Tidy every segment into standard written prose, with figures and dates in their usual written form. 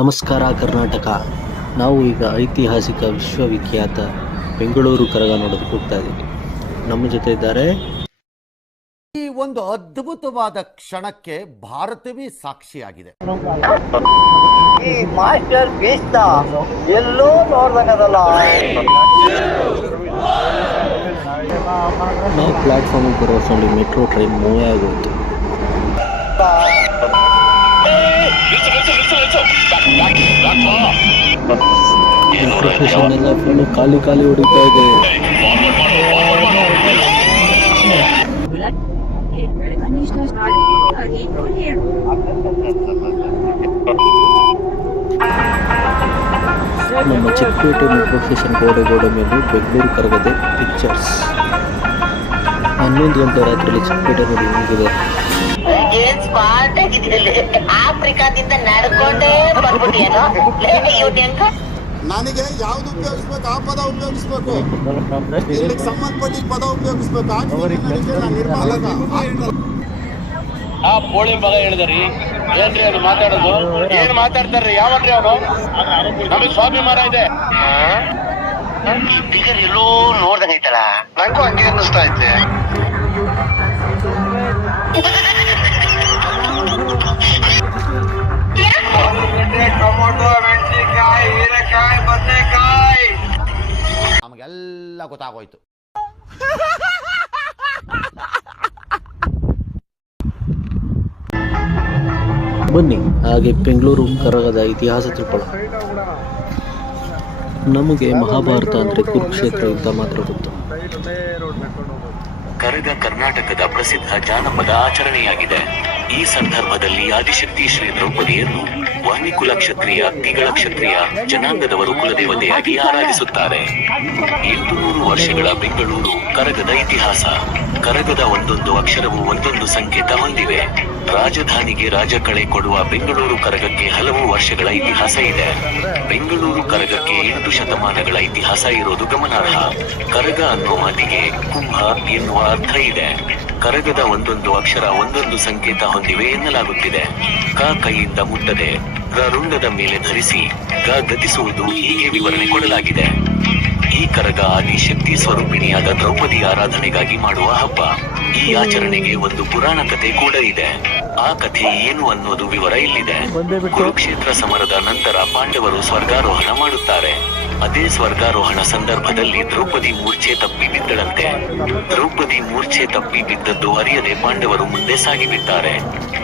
ನಮಸ್ಕಾರ ಕರ್ನಾಟಕ. ನಾವು ಈಗ ಐತಿಹಾಸಿಕ ವಿಶ್ವವಿಖ್ಯಾತ ಬೆಂಗಳೂರು ಕರಗ ನೋಡೋದಕ್ಕೆ ಹೋಗ್ತಾ ಇದ್ದೀವಿ. ನಮ್ಮ ಜೊತೆ ಇದ್ದಾರೆ. ಈ ಒಂದು ಅದ್ಭುತವಾದ ಕ್ಷಣಕ್ಕೆ ಭಾರತವೇ ಸಾಕ್ಷಿಯಾಗಿದೆ. ಈ ಮಾಸ್ಟರ್ ಪೀಸ್ ಎಲ್ಲೋ ನೋಡ್ದಂಗದಲ್ಲ. ನಾವು ಪ್ಲಾಟ್ಫಾರ್ಮಿಗೆ ಬರೋ ಅಷ್ಟರಲ್ಲಿ ಮೆಟ್ರೋ ಟ್ರೈನ್ ಮೂವ್ ಆಗೋಯ್ತು. ಮೆಟ್ರೋ ಸ್ಟೇಷನ್ ಎಲ್ಲ ಫುಲ್ಲು ಖಾಲಿ ಹೊಡಿತಾ ಇದೆ. ನಮ್ಮ ಚಿಕ್ಕಪೇಟೆ ಮೆಟ್ರೋ ಸ್ಟೇಷನ್ ಗೋಡೆ ಮೇಲೆ ಬೆಂಗಳೂರು ಕರಗದೆ ಪಿಕ್ಚರ್ಸ್. 11 ಗಂಟೆ ರಾತ್ರಿಯಲ್ಲಿ ಚಿಕ್ಕಪೇಟೆ ನೋಡಿ ಹಿಂಗಿದೆ. ಆಫ್ರಿಕಾದಿಂದ ನಡ್ಕೊಂಡೇ ಬಂದ್ಬಿಟ್ಟಿಯೇನೋ. ನನಗೆ ಯಾವ್ದು ಉಪಯೋಗಿಸ್ಬೇಕು ಆ ಪದ ಉಪಯೋಗಿಸ್ಬೇಕು, ಇದಕ್ಕೆ ಸಂಬಂಧಪಟ್ಟ ಪದ ಉಪಯೋಗಿಸ್ಬೇಕು. ಆ ಬೋಳಿ ಮಗ ಹೇಳಿದ್ರಿ ಏನ್ರಿ ಅದು ಮಾತಾಡೋದು? ಏನ್ ಮಾತಾಡ್ತಾರ್ರಿ? ಯಾವನ್ರಿ ಅವರು? ನಮಗೆ ಸ್ವಾಭಿಮಾನ ಇದೆ. ಫಿಗರ್ ಎಲ್ಲೋ ನೋಡ್ದಂಗೈತಲ್ಲ. ನಂಗೂ ಹಂಗೆ ಅನ್ನಿಸ್ತಾ ಐತೆ. ಟೊಮೊಟೊ, ಮೆಣಸಿನಕಾಯಿ, ಹೀರೆಕಾಯಿ, ಬದನೆಕಾಯಿ ನಮಗೆಲ್ಲ ಗೊತ್ತಾಗೋಯ್ತು. ಬನ್ನಿ ಹಾಗೆ ಬೆಂಗಳೂರು ಕರಗದ ಇತಿಹಾಸ ತಿಳ್ಕೊಳ್ಳೋಣ. ನಮಗೆ ಮಹಾಭಾರತ ಅಂದರೆ ಕುರುಕ್ಷೇತ್ರ ಯುದ್ಧ ಮಾತ್ರ ಗೊತ್ತು. ಕರಗ ಕರ್ನಾಟಕದ ಪ್ರಸಿದ್ಧ ಜಾನಪದ ಆಚರಣೆಯಾಗಿದೆ. ಈ ಸಂದರ್ಭದಲ್ಲಿ ಆದಿಶಕ್ತಿ ಶ್ರೀ ದ್ರೌಪದಿಯನ್ನು ವಾಣಿಕುಲ ಕ್ಷತ್ರಿಯ, ತಿಗಳ ಕ್ಷತ್ರಿಯ ಜನಾಂಗದವರು ಕುಲದೇವತೆಯಾಗಿ ಆರಾಧಿಸುತ್ತಾರೆ. 800 ವರ್ಷಗಳ ಬೆಂಗಳೂರು ಕರಗದ ಇತಿಹಾಸ. ಕರಗದ ಒಂದೊಂದು ಅಕ್ಷರವು ಒಂದೊಂದು ಸಂಕೇತ ಹೊಂದಿವೆ. ರಾಜಧಾನಿಗೆ ರಾಜ ಕಳೆ ಕೊಡುವ ಬೆಂಗಳೂರು ಕರಗಕ್ಕೆ ಹಲವು ವರ್ಷಗಳ ಇತಿಹಾಸ ಇದೆ. ಬೆಂಗಳೂರು ಕರಗಕ್ಕೆ 8 ಶತಮಾನಗಳ ಇತಿಹಾಸ ಇರೋದು ಗಮನಾರ್ಹ. ಕರಗ ಅನ್ನೋ ಮಾತಿಗೆ ಕುಂಭ ಎನ್ನುವ ಅರ್ಥ ಇದೆ. ಕರಗದ ಒಂದೊಂದು ಅಕ್ಷರ ಒಂದೊಂದು ಸಂಕೇತ ಹೊಂದಿವೆ ಎನ್ನಲಾಗುತ್ತಿದೆ. ಕ ಕೈಯಿಂದ ಮುಟ್ಟದೆ, ರ ರುಂಡದ ಮೇಲೆ ಧರಿಸಿ, ಗ ಗತಿಸುವುದು ಹೀಗೆ ವಿವರಣೆ ಕೊಡಲಾಗಿದೆ. ಈ ಕರಗ ಆದಿಶಕ್ತಿ ಸ್ವರೂಪಿಣಿಯಾದ ದ್ರೌಪದಿ ಆರಾಧನೆಗಾಗಿ ಮಾಡುವ ಹಬ್ಬ. ಈ ಆಚರಣೆಗೆ ಒಂದು ಪುರಾಣ ಕಥೆ ಕೂಡ ಇದೆ. ಆ ಕಥೆ ಏನು ಅನ್ನೋದು ವಿವರ ಇಲ್ಲಿದೆ. ಕುರುಕ್ಷೇತ್ರ ಸಮರದ ನಂತರ ಪಾಂಡವರು ಸ್ವರ್ಗಾರೋಹಣ ಮಾಡುತ್ತಾರೆ. ಅದೇ ಸ್ವರ್ಗಾರೋಹಣ ಸಂದರ್ಭದಲ್ಲಿ ದ್ರೌಪದಿ ಮೂರ್ಛೆ ತಪ್ಪಿ ಬಿದ್ದಳಂತೆ. ದ್ರೌಪದಿ ಮೂರ್ಛೆ ತಪ್ಪಿ ಬಿದ್ದದ್ದು ಅರಿಯದೆ ಪಾಂಡವರು ಮುಂದೆ ಸಾಗಿಬಿಟ್ಟಾರೆ.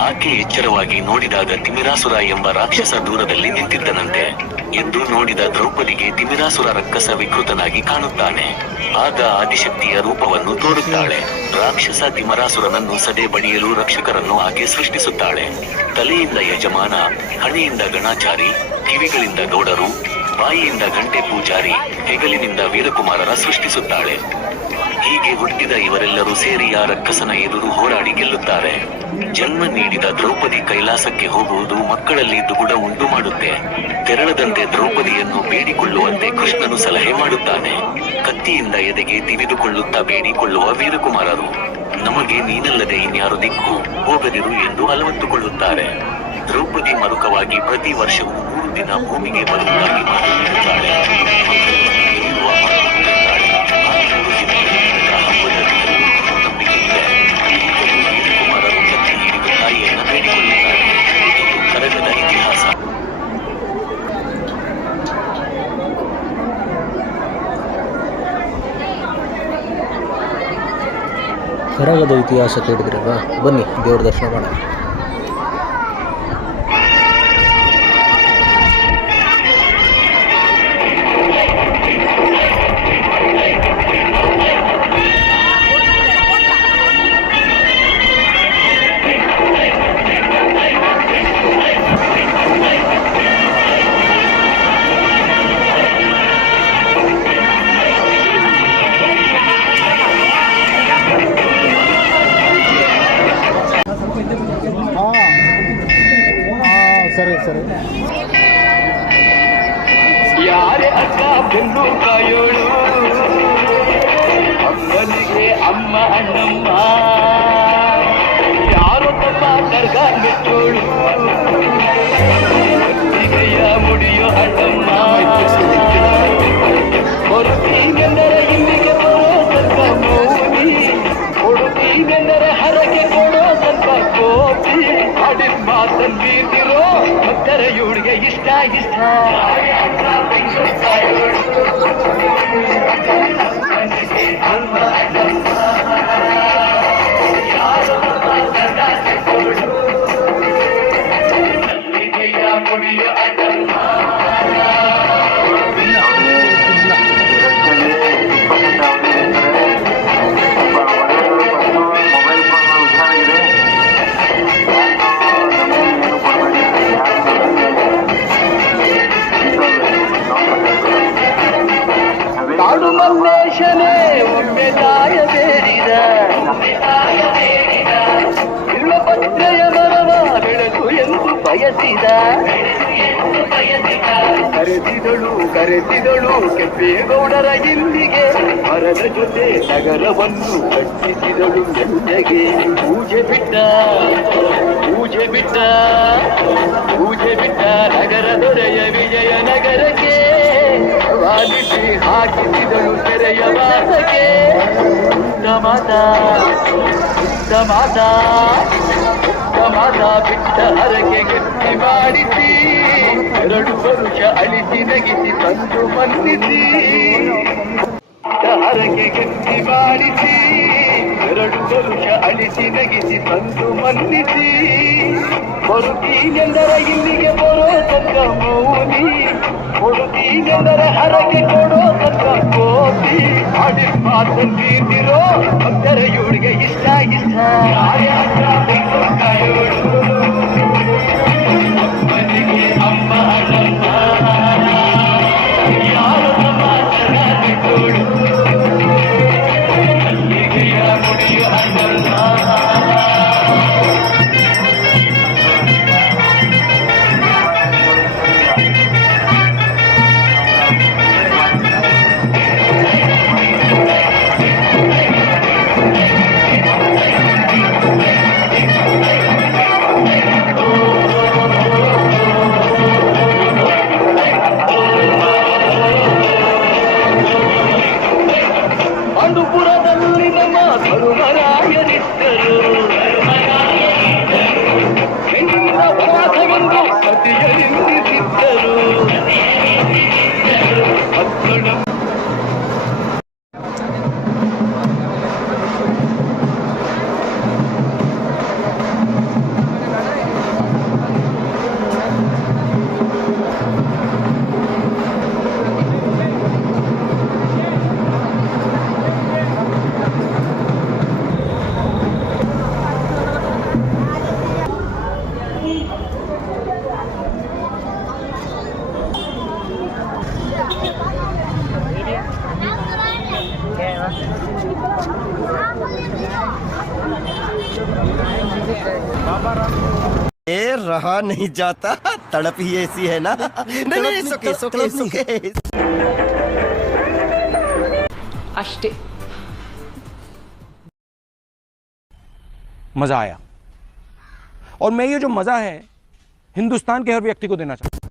ಆಕೆ ಎಚ್ಚರವಾಗಿ ನೋಡಿದಾಗ ತಿಮಿರಾಸುರ ಎಂಬ ರಾಕ್ಷಸ ದೂರದಲ್ಲಿ ನಿಂತಿದ್ದನಂತೆ. ಎಂದು ನೋಡಿದ ದ್ರೌಪದಿಗೆ ತಿಮಿರಾಸುರ ರಕ್ಕಸ ವಿಕೃತನಾಗಿ ಕಾಣುತ್ತಾನೆ. ಆಗ ಆದಿಶಕ್ತಿಯ ರೂಪವನ್ನು ತೋರುತ್ತಾಳೆ. ರಾಕ್ಷಸ ತಿಮರಾಸುರನನ್ನು ಸದೆ ಬಡಿಯಲು ರಕ್ಷಕರನ್ನು ಆಕೆ ಸೃಷ್ಟಿಸುತ್ತಾಳೆ. ತಲೆಯಿಂದ ಯಜಮಾನ, ಹಣೆಯಿಂದ ಗಣಾಚಾರಿ, ಕಿವಿಗಳಿಂದ ಗೌಡರು, ಬಾಯಿಯಿಂದ ಗಂಟೆ ಪೂಜಾರಿ, ಹೆಗಲಿನಿಂದ ವೀರಕುಮಾರರ ಸೃಷ್ಟಿಸುತ್ತಾಳೆ. ಹೀಗೆ ಹುಟ್ಟಿದ ಇವರೆಲ್ಲರೂ ಸೇರಿ ಆ ರಕ್ಕಸನ ಎದುರು ಹೋರಾಡಿ ಗೆಲ್ಲುತ್ತಾರೆ. ಜನ್ಮ ನೀಡಿದ ದ್ರೌಪದಿ ಕೈಲಾಸಕ್ಕೆ ಹೋಗುವುದು ಮಕ್ಕಳಲ್ಲಿ ದುಗುಡ ಉಂಟು ಮಾಡುತ್ತೆ. ತೆರಳದಂತೆ ದ್ರೌಪದಿಯನ್ನು ಬೇಡಿಕೊಳ್ಳುವಂತೆ ಕೃಷ್ಣನು ಸಲಹೆ ಮಾಡುತ್ತಾನೆ. ಕತ್ತಿಯಿಂದ ಎದೆಗೆ ತಿವಿದುಕೊಳ್ಳುತ್ತಾ ಬೇಡಿಕೊಳ್ಳುವ ವೀರಕುಮಾರರು, ನಮಗೆ ನೀನಲ್ಲದೆ ಇನ್ಯಾರು ದಿಕ್ಕು, ಹೋಗದಿರು ಎಂದು ಅಲವತ್ತುಕೊಳ್ಳುತ್ತಾರೆ. ದ್ರೌಪದಿ ಮರುಕವಾಗಿ ಪ್ರತಿ ವರ್ಷವೂ 3 ದಿನ ಭೂಮಿಗೆ ಬರುವುದಾಗಿ ಮಾತು ನೀಡುತ್ತಾಳೆ. ಕರಗದ ಇತಿಹಾಸ. ಕರಗದ ಇತಿಹಾಸ ಕೇಳಿದ್ರಲ್ವಾ, ಬನ್ನಿ ದೇವ್ರ ದರ್ಶನ ಮಾಡೋಣ. ಸರಿ ಯಾರೇ ಅಕ್ಕ ಬೆನ್ನು ಕಾಯೋಳು, ಅಮ್ಮನಿಗೆ ಅಮ್ಮ ಅಣ್ಣಮ್ಮ, ಯಾರೋ ತಮ್ಮ ಕರ್ಗ ಮೆಚ್ಚೋಳು. ಬರುತ್ತೀನೆಂದರೆ ಇಲ್ಲಿಗೆ ಬರೋ ಸ್ವಲ್ಪ ಮೌನಿ, ಕೊಡುತ್ತೀನೆಂದರೆ ಹರಕೆ ಕೊಡೋ ಸ್ವಲ್ಪ ಕೋಪಿ, ಆಡಿದ ಮಾತಲ್ಲಿ ಇರೋ ಭಕ್ತರ ಇವಳಿಗೆ ಇಷ್ಟ ಇಷ್ಟ. ಕಾಡು ಮಲ್ಲೇಶನೇ ಒಮ್ಮೆ ತಾಯ ಬೇರಿದ, ಇರುಳಪತ್ರೆಯ ಮರವ ಬೆಳೆದು ಎಂದು ಬಯಸಿದ, ಕರೆಸಿದಳು ಕೆಂಪೇಗೌಡರ ಇಂದಿಗೆ, ಮರದ ಜೊತೆ ನಗರವನ್ನು ಕಟ್ಟಿಸಿದಳು ಎಂದೆಗೆ. ಪೂಜೆ ಬಿಟ್ಟ ನಗರ ದೊರೆಯ ವಿಜಯನಗರಕ್ಕೆ, ವಾಲಿಸಿ ಹಾಕಿಸಿದಳು ಕೆರೆಯ ವಾಸಕ್ಕೆ. ಮಾತ ಬಿಟ್ಟ ಹರಕೆ ಗಟ್ಟಿ ಮಾಡಿಸಿ, 2 ವರುಷ ಅಳಿಸಿ ನಗಿಸಿ ತಂದು ಮನ್ನಿಸಿ. ಹರಕೆ ಗಟ್ಟಿ ಮಾಡಿಸಿ 2 ವರುಷ ಅಳಿಸಿ ನಗಿಸಿ ತಂದು ಮನ್ನಿಸಿ. ಬರುತ್ತೀನೆಂದರ ಇಲ್ಲಿಗೆ ಬರೋ ತಕ್ಕ ಮೌನಿ, ಕೊಡುತ್ತೀನೆಂದರ ಹರಕೆ ಕೊಡೋ ತಕ್ಕ ಕೋಪಿ, ಆಡಿದ ಮಾತಲ್ಲಿರೋ ಭಕ್ತರ ಇವಳಿಗೆ ಇಷ್ಟ ಇಷ್ಟ. ಅಮ್ಮನಿಗೆ ಅಮ್ಮ ಅಣ್ಣಮ್ಮ, ಯಾರ ಸಮಾಚಾರ ಬಿಟ್ಟೋಳು, ಅಲ್ಲಿಗೆಯ ಮುಡಿಯು ಅಣ್ಣಮ್ಮ. ಪಾಂಡುಪುರದಲ್ಲಿ ನಮ್ಮ ಧರ್ಮರಾಯರಿದ್ದರು, ಹೆಣ್ಣಿನ ವಾಸವೆಂದು ಸತಿಯರಿಂದಿದ್ದರು. रहा नहीं जाता, तड़प ही ऐसी है ना. नहीं, सुके. अष्टे मजा आया, और मैं ये जो मजा है हिंदुस्तान के हर व्यक्ति को देना चाहता हूं.